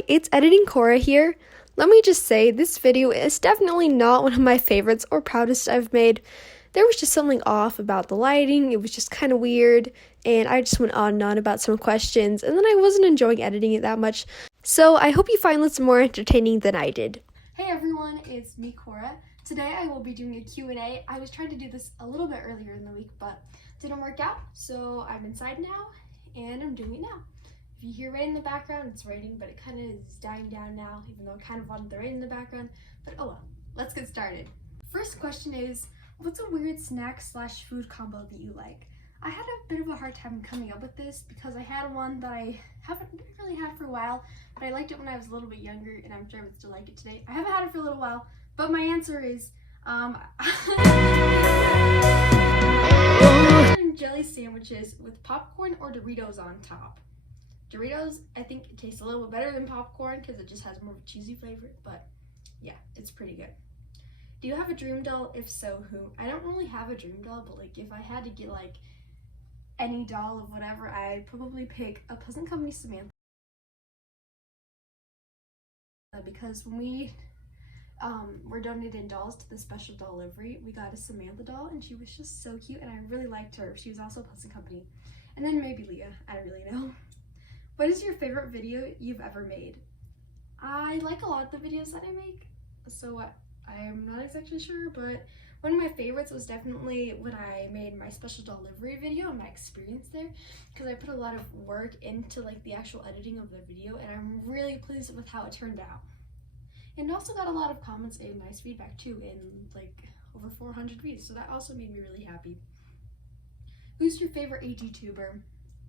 Hi, it's Editing Cora here. Let me just say, this video is definitely not one of my favorites or proudest I've made. There was just something off about the lighting, it was just kind of weird, and I just went on and on about some questions, and then I wasn't enjoying editing it that much. So I hope you find this more entertaining than I did. Hey everyone, it's me, Cora. Today I will be doing a Q&A. I was trying to do this a little bit earlier in the week, but didn't work out, so I'm inside now, and I'm doing it now. If you hear rain in the background, it's raining, but it kind of is dying down now, even though I kind of wanted the rain in the background, but oh well. Let's get started. First question is, what's a weird snack slash food combo that you like? I had a bit of a hard time coming up with this because I had one that I haven't really had for a while, but I liked it when I was a little bit younger, and I'm sure I would still like it today. I haven't had it for a little while, but my answer is jelly sandwiches with popcorn or Doritos on top. Doritos, I think it tastes a little bit better than popcorn because it just has more of a cheesy flavor, but yeah, it's pretty good. Do you have a dream doll? If so, who? I don't really have a dream doll, but like if I had to get like any doll of whatever, I'd probably pick a Pleasant Company Samantha, because when we were donating dolls to the special delivery, we got a Samantha doll, and she was just so cute, and I really liked her. She was also Pleasant Company. And then maybe Leah, I don't really know. What is your favorite video you've ever made? I like a lot of the videos that I make, so I'm not exactly sure, but one of my favorites was definitely when I made my special delivery video and my experience there, because I put a lot of work into like the actual editing of the video, and I'm really pleased with how it turned out. And also got a lot of comments and nice feedback too, in like over 400 views, so that also made me really happy. Who's your favorite AG tuber?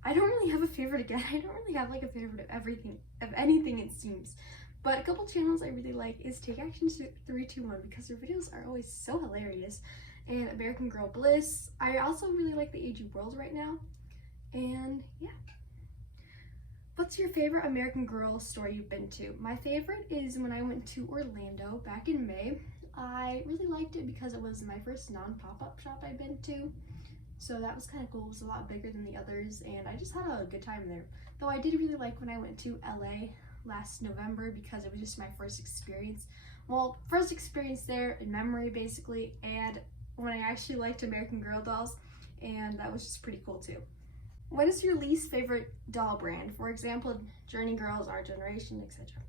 I don't really have a favorite again. I don't really have like a favorite of everything, of anything it seems. But a couple channels I really like is Take Action 321 because their videos are always so hilarious. And American Girl Bliss. I also really like the AG World right now. And yeah. What's your favorite American Girl store you've been to? My favorite is when I went to Orlando back in May. I really liked it because it was my first non-pop-up shop I've been to. So that was kind of cool. It was a lot bigger than the others, and I just had a good time there. Though I did really like when I went to LA last November because it was just my first experience. Well, first experience there in memory basically, and when I actually liked American Girl dolls, and that was just pretty cool too. What is your least favorite doll brand? For example, Journey Girls, Our Generation, etc.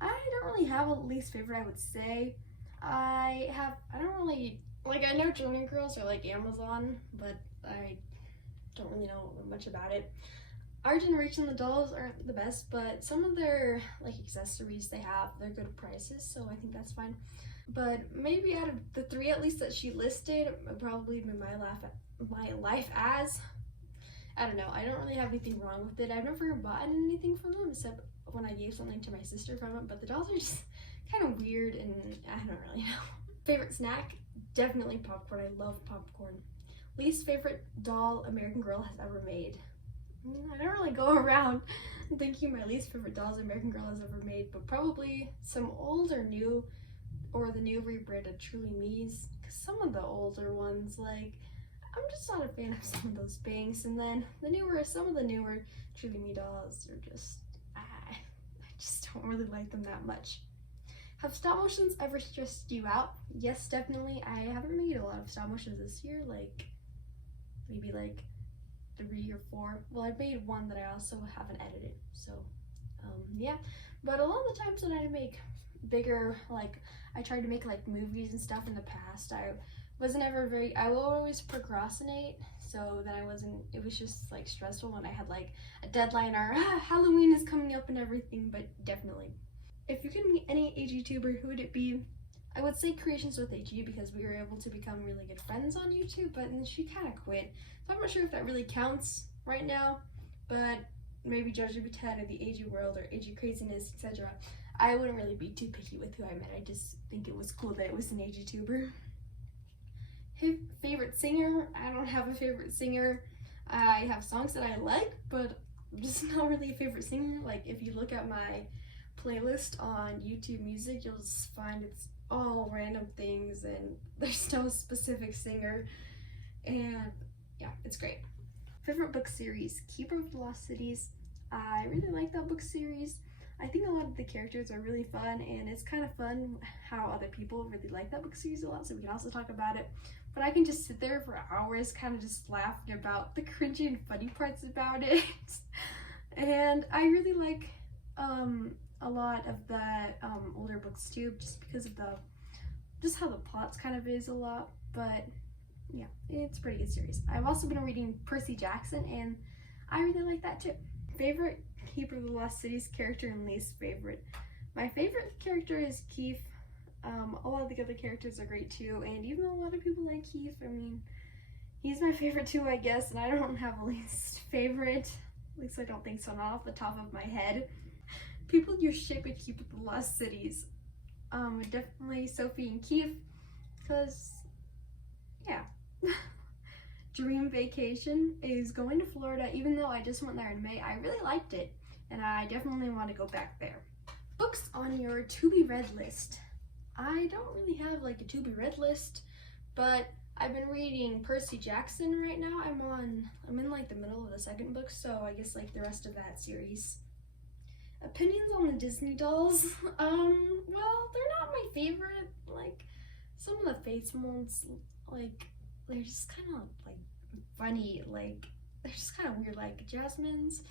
I don't really have a least favorite, I would say. I don't really, like, I know Journey Girls are like Amazon, but I don't really know much about it. Our Generation, the dolls aren't the best, but some of their like accessories they have, they're good prices, so I think that's fine. But maybe out of the three at least that she listed, would probably be My Life As. I don't know, I don't really have anything wrong with it. I've never bought anything from them except when I gave something to my sister from it, but the dolls are just kind of weird and I don't really know. Favorite snack? Definitely popcorn. I love popcorn. Least favorite doll American Girl has ever made? I don't really go around thinking my least favorite dolls American Girl has ever made, but probably some old or new, or the new rebranded Truly Me's, because some of the older ones, like, I'm just not a fan of some of those bangs, and then some of the newer Truly Me dolls are just, I just don't really like them that much. Have stop motions ever stressed you out? Yes, definitely. I haven't made a lot of stop motions this year, like maybe like 3 or 4. Well, I made one that I also haven't edited, so yeah. But a lot of the times when I make bigger, like I tried to make like movies and stuff in the past, I will always procrastinate, so that it was just like stressful when I had like a deadline or Halloween is coming up and everything, but definitely. If you could meet any AG tuber, who would it be? I would say Creations with AG because we were able to become really good friends on YouTube, but then she kind of quit. So I'm not sure if that really counts right now, but maybe Judge Ted or the AG World or AG Craziness, etc. I wouldn't really be too picky with who I met. I just think it was cool that it was an AG tuber. Favorite singer? I don't have a favorite singer. I have songs that I like, but I'm just not really a favorite singer. Like if you look at my playlist on YouTube Music, you'll just find it's all random things and there's no specific singer, and yeah, it's great. Favorite book series? Keeper of the Lost Cities. I really like that book series. I think a lot of the characters are really fun, and it's kind of fun how other people really like that book series a lot, so we can also talk about it. But I can just sit there for hours kind of just laughing about the cringy and funny parts about it. And I really like a lot of the older books too, just because of just how the plots kind of is a lot. But yeah, it's a pretty good series. I've also been reading Percy Jackson, and I really like that too. Favorite Keeper of the Lost Cities character and least favorite. My favorite character is Keith. A lot of the other characters are great too, and even though a lot of people like Keith, I mean, he's my favorite too, I guess, and I don't have a least favorite. At least I don't think so, not off the top of my head. People your ship would keep at the Lost Cities. Definitely Sophie and Keith, because, yeah. Dream vacation is going to Florida. Even though I just went there in May, I really liked it, and I definitely want to go back there. Books on your to-be-read list. I don't really have like a to-be-read list, but I've been reading Percy Jackson right now. I'm in like the middle of the second book, so I guess like the rest of that series. Opinions on the Disney dolls. Well, they're not my favorite. Like, some of the face ones, like, they're just kind of like funny, like they're just kind of weird. Like Jasmine's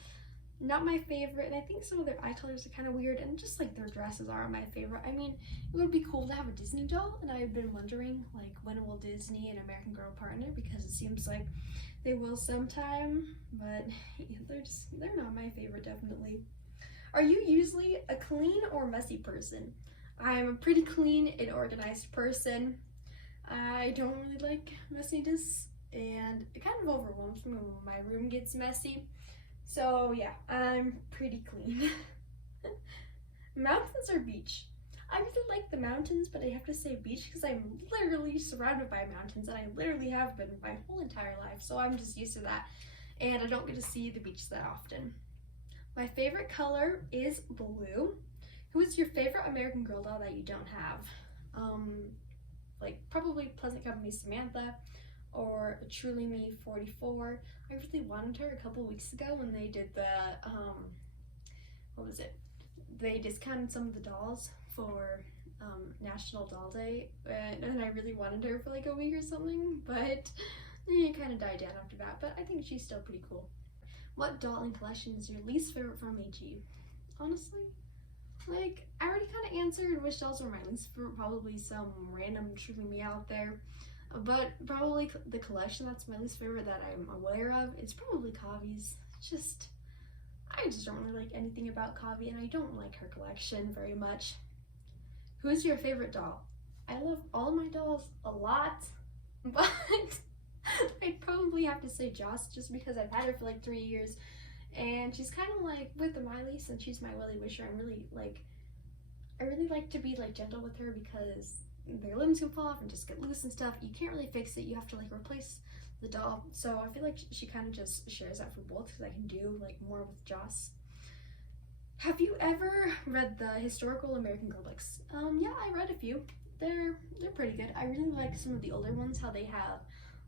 not my favorite, and I think some of their eye colors are kind of weird, and just like their dresses aren't my favorite. I mean, it would be cool to have a Disney doll, and I've been wondering like when will Disney and American Girl partner, because it seems like they will sometime, but yeah, they're not my favorite, definitely. Are you usually a clean or messy person? I'm a pretty clean and organized person. I don't really like messiness, and it kind of overwhelms me when my room gets messy. So yeah, I'm pretty clean. Mountains or beach? I really like the mountains, but I have to say beach because I'm literally surrounded by mountains, and I literally have been my whole entire life, so I'm just used to that, and I don't get to see the beach that often. My favorite color is blue. Who is your favorite American Girl doll that you don't have? Like probably Pleasant Company's Samantha, or Truly Me 44. I really wanted her a couple weeks ago when they did the what was it? They discounted some of the dolls for National Doll Day, and I really wanted her for like a week or something, but it kind of died down after that. But I think she's still pretty cool. What doll in collection is your least favorite from AG? Honestly, like, I already kind of answered which dolls were my least favorite, probably some random Truly Me out there, but probably the collection that's my least favorite that I'm aware of is probably Kavi's. I just don't really like anything about Kavi, and I don't like her collection very much. Who is your favorite doll? I love all of my dolls a lot, but I'd probably have to say Joss, just because I've had her for like 3 years, and she's kind of like with the Miley, since she's my Willy Wisher. I really like to be like gentle with her because their limbs can fall off and just get loose and stuff. You can't really fix it. You have to like replace the doll. So I feel like she kind of just shares that for both, because I can do like more with Joss. Have you ever read the historical American Girl books? Yeah, I read a few. They're pretty good. I really like some of the older ones, how they have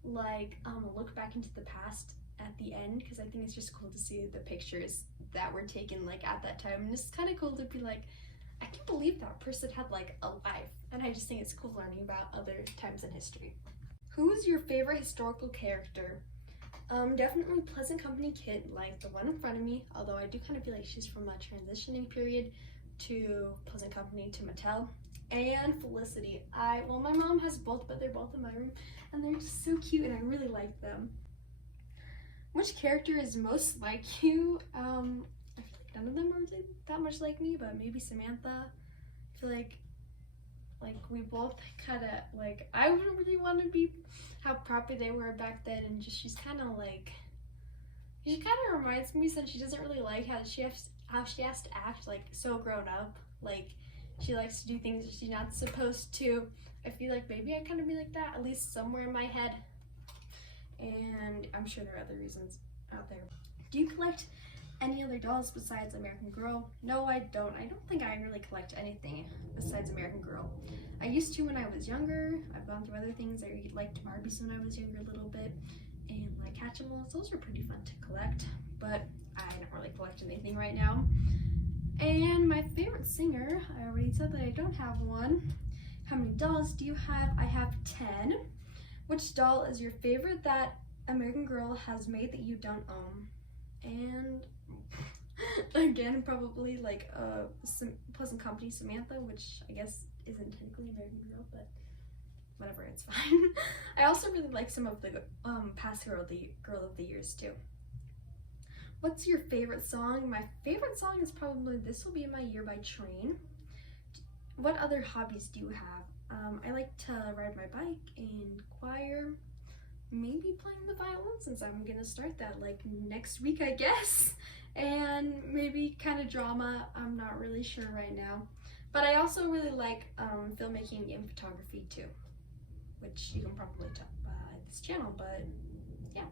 like a look back into the past at the end, because I think it's just cool to see the pictures that were taken like at that time, and it's kind of cool to be like, I can't believe that person had like a life, and I just think it's cool learning about other times in history. Who is your favorite historical character? Definitely Pleasant Company Kit, like the one in front of me, although I do kind of feel like she's from a transitioning period to Pleasant Company to Mattel. And Felicity. Well, my mom has both, but they're both in my room, and they're just so cute, and I really like them. Which character is most like you? I feel like none of them are really that much like me, but maybe Samantha. I feel like we both kind of like, I wouldn't really want to be how proper they were back then, and just she kind of reminds me, since she doesn't really like how she has to act like so grown up, like she likes to do things that she's not supposed to. I feel like maybe I kind of be like that, at least somewhere in my head, and I'm sure there are other reasons out there. Do you collect any other dolls besides American Girl? No, I don't. I don't think I really collect anything besides American Girl. I used to when I was younger. I've gone through other things. I liked Barbies when I was younger a little bit, and like Hatchimals. Those are pretty fun to collect, but I don't really collect anything right now. And my favorite singer, I already said that I don't have one. How many dolls do you have? I have 10. Which doll is your favorite that American Girl has made that you don't own? And again, probably like Pleasant Company Samantha, which I guess isn't technically American Girl, but whatever, it's fine. I also really like some of the past Girl of the Years too. What's your favorite song? My favorite song is probably This Will Be My Year by Train. What other hobbies do you have? I like to ride my bike and choir, maybe playing the violin since I'm gonna start that like next week, I guess, and maybe kind of drama. I'm not really sure right now, but I also really like filmmaking and photography too, which you can probably tell by this channel, but yeah.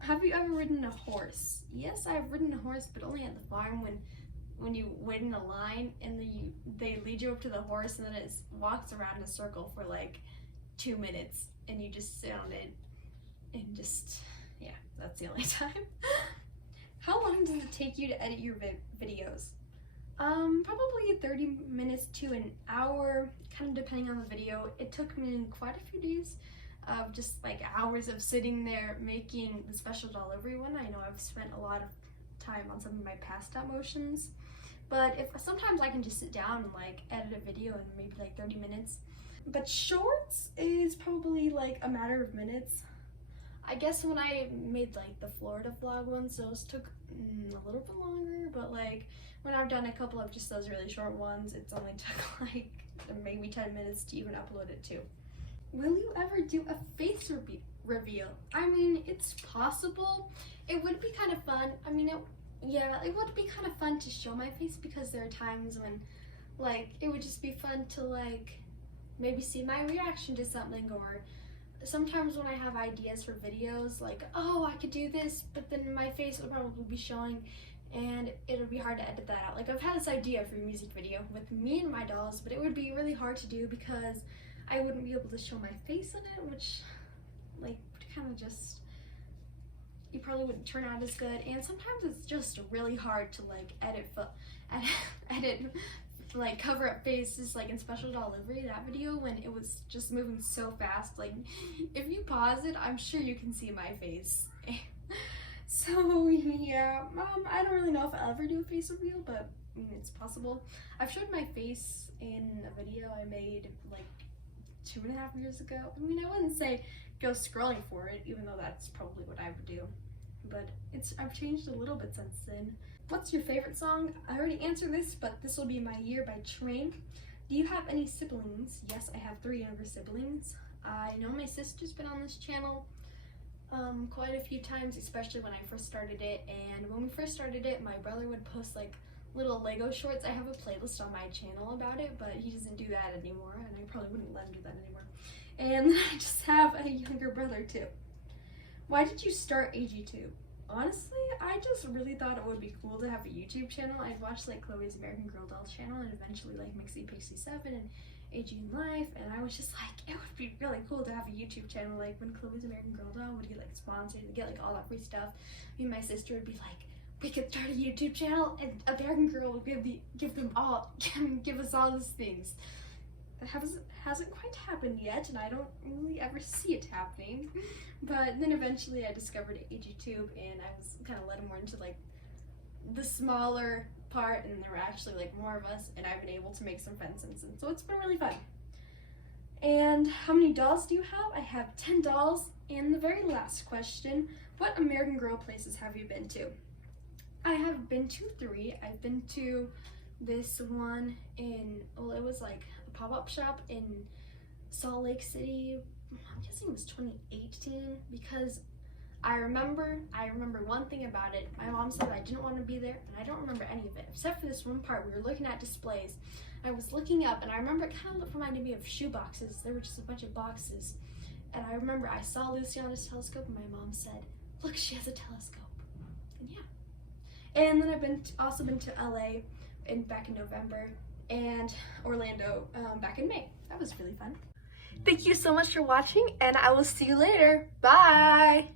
Have you ever ridden a horse? Yes, I've ridden a horse, but only at the farm when you wait in a line and then they lead you up to the horse and then it walks around in a circle for like 2 minutes and you just sit on it and just, yeah, that's the only time. How long does it take you to edit your videos? Probably 30 minutes to an hour, kind of depending on the video. It took me quite a few days of just like hours of sitting there making the special delivery one. I know I've spent a lot of time on some of my past stop motions, but sometimes I can just sit down and like edit a video in maybe like 30 minutes. But shorts is probably like a matter of minutes. I guess when I made like the Florida vlog ones, those took a little bit longer, but like when I've done a couple of just those really short ones, it's only took like maybe 10 minutes to even upload it too. Will you ever do a face reveal? I mean, it's possible. It would be kind of fun. I mean, it would be kind of fun to show my face because there are times when like it would just be fun to like maybe see my reaction to something, or sometimes when I have ideas for videos like, oh, I could do this, but then my face will probably be showing and it'll be hard to edit that out. Like I've had this idea for a music video with me and my dolls, but it would be really hard to do because I wouldn't be able to show my face in it, which like kind of just, you probably wouldn't turn out as good. And sometimes it's just really hard to like edit like cover up faces, like in Special Delivery, that video, when it was just moving so fast. Like if you pause it, I'm sure you can see my face. So yeah, I don't really know if I'll ever do a face reveal, but I mean, it's possible. I've showed my face in a video I made like 2.5 years ago. I mean, I wouldn't say go scrolling for it, even though that's probably what I would do, but I've changed a little bit since then. What's your favorite song? I already answered this, but This Will Be My Year by Train. Do you have any siblings? Yes, I have 3 younger siblings. I know my sister's been on this channel quite a few times, especially when I first started it. And when we first started it, my brother would post like little Lego shorts. I have a playlist on my channel about it, but he doesn't do that anymore, and I probably wouldn't let him do that anymore. And I just have a younger brother too. Why did you start AGTube? Honestly, I just really thought it would be cool to have a YouTube channel. I'd watch like Chloe's American Girl Dolls channel and eventually like Mixie Pixie 7 and AG in Life, and I was just like, it would be really cool to have a YouTube channel. Like when Chloe's American Girl Doll would get like sponsored and get like all that free stuff, me and my sister would be like, we could start a YouTube channel and American Girl would give us all these things. It hasn't quite happened yet, and I don't really ever see it happening. But then eventually I discovered AGTube, and I was kind of led more into like the smaller part, and there were actually like more of us, and I've been able to make some friends since then. So it's been really fun. And how many dolls do you have? I have 10 dolls. And the very last question, what American Girl places have you been to? I have been to 3. I've been to this one in, well, it was like a pop-up shop in Salt Lake City. I'm guessing it was 2018, because I remember one thing about it. My mom said I didn't want to be there, and I don't remember any of it except for this one part. We were looking at displays. I was looking up, and I remember it kind of reminded me of shoe boxes. There were just a bunch of boxes, and I remember I saw Luciana's telescope, and my mom said, "Look, she has a telescope." And yeah. And then I've also been to LA back in November, and Orlando back in May. That was really fun. Thank you so much for watching, and I will see you later. Bye!